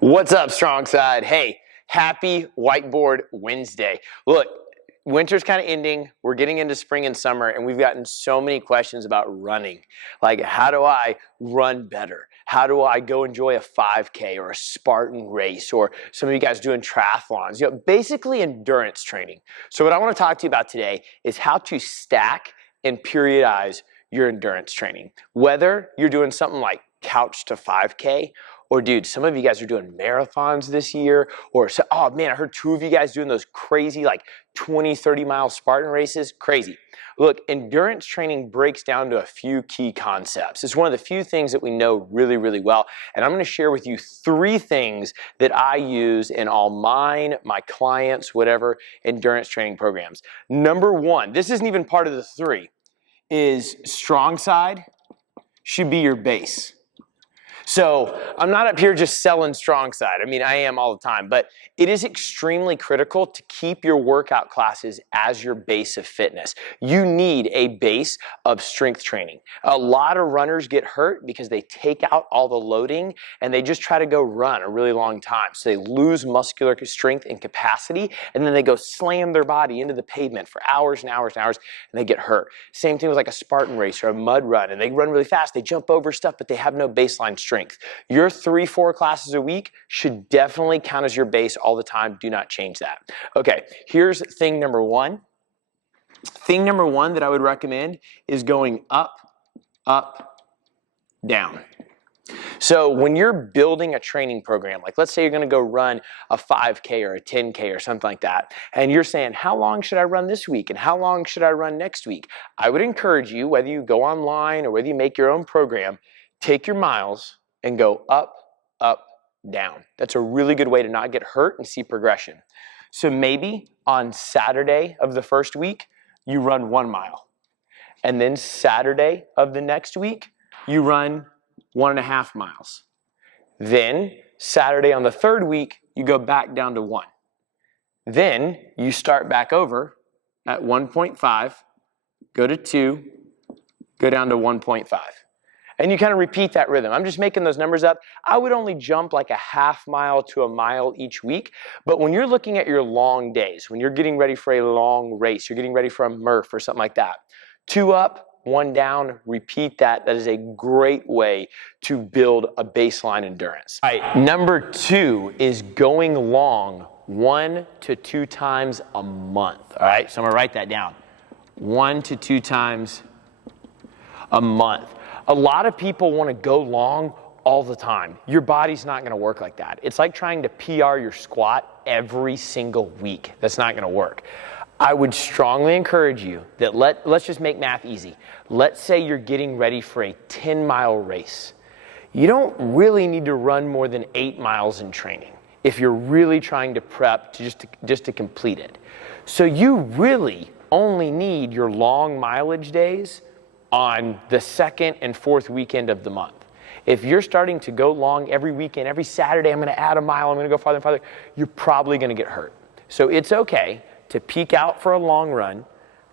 What's up, Strong Side? Hey, happy Whiteboard Wednesday. Look, winter's kind of ending. We're getting into spring and summer, and we've gotten so many questions about running. Like, how do I run better? How do I go enjoy a 5K or a Spartan race, or some of you guys doing triathlons? Basically endurance training. So what I want to talk to you about today is how to stack and periodize your endurance training. Whether you're doing something like couch to 5K, or dude, some of you guys are doing marathons this year, or oh man, I heard two of you guys doing those crazy like 20, 30 mile Spartan races. Crazy. Look, endurance training breaks down to a few key concepts. It's one of the few things that we know really, really well. And I'm going to share with you 3 things that I use in all mine, my clients, whatever, endurance training programs. Number 1, this isn't even part of the 3, is strong side should be your base. So I'm not up here just selling strong side. I mean, I am all the time, but it is extremely critical to keep your workout classes as your base of fitness. You need a base of strength training. A lot of runners get hurt because they take out all the loading and they just try to go run a really long time. So they lose muscular strength and capacity, and then they go slam their body into the pavement for hours and hours and hours, and they get hurt. Same thing with like a Spartan race or a mud run, and they run really fast, they jump over stuff, but they have no baseline strength. Your 3-4 classes a week should definitely count as your base all the time. Do not change that. Okay, here's thing number 1. Thing number 1 that I would recommend is going up, up, down. So when you're building a training program, like let's say you're going to go run a 5K or a 10K or something like that, and you're saying, how long should I run this week and how long should I run next week? I would encourage you, whether you go online or whether you make your own program, take your miles and go up, up, down. That's a really good way to not get hurt and see progression. So maybe on Saturday of the first week, you run 1 mile. And then Saturday of the next week, you run 1.5 miles. Then Saturday on the 3rd week, you go back down to 1. Then you start back over at 1.5, go to 2, go down to 1.5. And you kind of repeat that rhythm. I'm just making those numbers up. I would only jump like a 1/2 mile to a mile each week. But when you're looking at your long days, when you're getting ready for a long race, you're getting ready for a Murph or something like that, 2 up, 1 down, repeat that. That is a great way to build a baseline endurance. All right, number 2 is going long 1 to 2 times a month. All right, so I'm gonna write that down. 1 to 2 times a month. A lot of people want to go long all the time. Your body's not going to work like that. It's like trying to PR your squat every single week. That's not going to work. I would strongly encourage you that let's just make math easy. Let's say you're getting ready for a 10-mile race. You don't really need to run more than 8 miles in training if you're really trying to prep to just to complete it. So you really only need your long mileage days on the 2nd and 4th weekend of the month. If you're starting to go long every weekend, every Saturday, I'm going to add a mile, I'm going to go farther and farther, you're probably going to get hurt. So it's okay to peak out for a long run,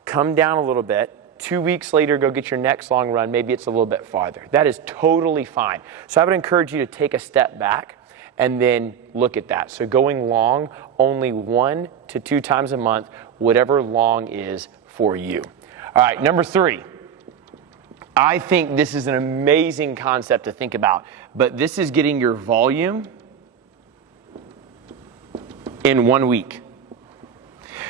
come down a little bit, 2 weeks later, go get your next long run, maybe it's a little bit farther. That is totally fine. So I would encourage you to take a step back and then look at that. So going long only 1 to 2 times a month, whatever long is for you. All right, number 3. I think this is an amazing concept to think about, but this is getting your volume in 1 week.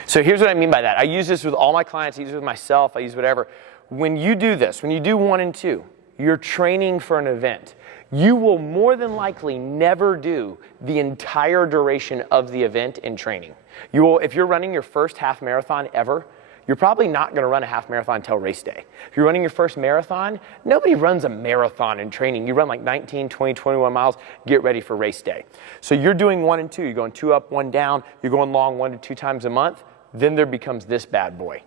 So here's what I mean by that. I use this with all my clients, I use it with myself, I use whatever. When you do this, when you do 1 and 2, you're training for an event. You will more than likely never do the entire duration of the event in training. You will, if you're running your first half marathon ever, you're probably not going to run a half marathon until race day. If you're running your first marathon, nobody runs a marathon in training. You run like 19, 20, 21 miles, get ready for race day. So you're doing 1 and 2. You're going 2 up, 1 down. You're going long 1 to 2 times a month. Then there becomes this bad boy.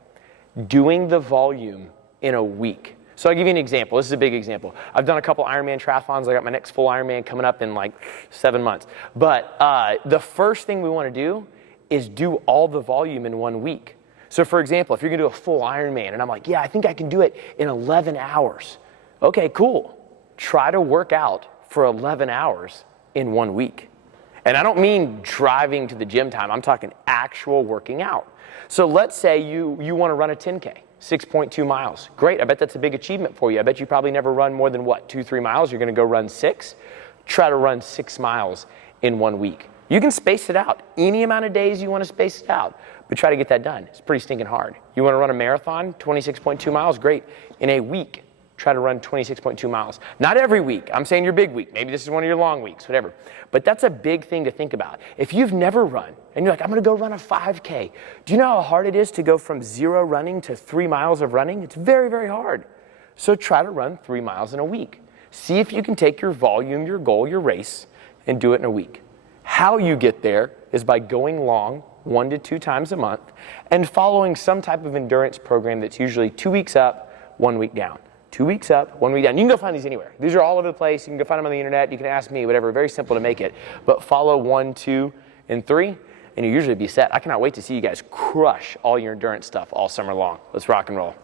Doing the volume in a week. So I'll give you an example. This is a big example. I've done a couple IronMan triathlons. I got my next full IronMan coming up in like 7 months. But the first thing we want to do is do all the volume in 1 week. So for example, if you're going to do a full Ironman, and I'm like, yeah, I think I can do it in 11 hours. Okay, cool. Try to work out for 11 hours in 1 week. And I don't mean driving to the gym time. I'm talking actual working out. So let's say you want to run a 10K, 6.2 miles. Great, I bet that's a big achievement for you. I bet you probably never run more than, what, 2-3 miles? You're going to go run 6? Try to run 6 miles in 1 week. You can space it out. Any amount of days you want to space it out, but try to get that done. It's pretty stinking hard. You want to run a marathon, 26.2 miles? Great. In a week, try to run 26.2 miles. Not every week. I'm saying your big week. Maybe this is one of your long weeks, whatever. But that's a big thing to think about. If you've never run, and you're like, I'm going to go run a 5K. Do you know how hard it is to go from 0 running to 3 miles of running? It's very, very hard. So try to run 3 miles in a week. See if you can take your volume, your goal, your race, and do it in a week. How you get there is by going long 1 to 2 times a month and following some type of endurance program that's usually 2 weeks up, 1 week down. 2 weeks up, 1 week down. You can go find these anywhere. These are all over the place. You can go find them on the internet. You can ask me, whatever. Very simple to make it. But follow 1, 2, and 3, and you'll usually be set. I cannot wait to see you guys crush all your endurance stuff all summer long. Let's rock and roll.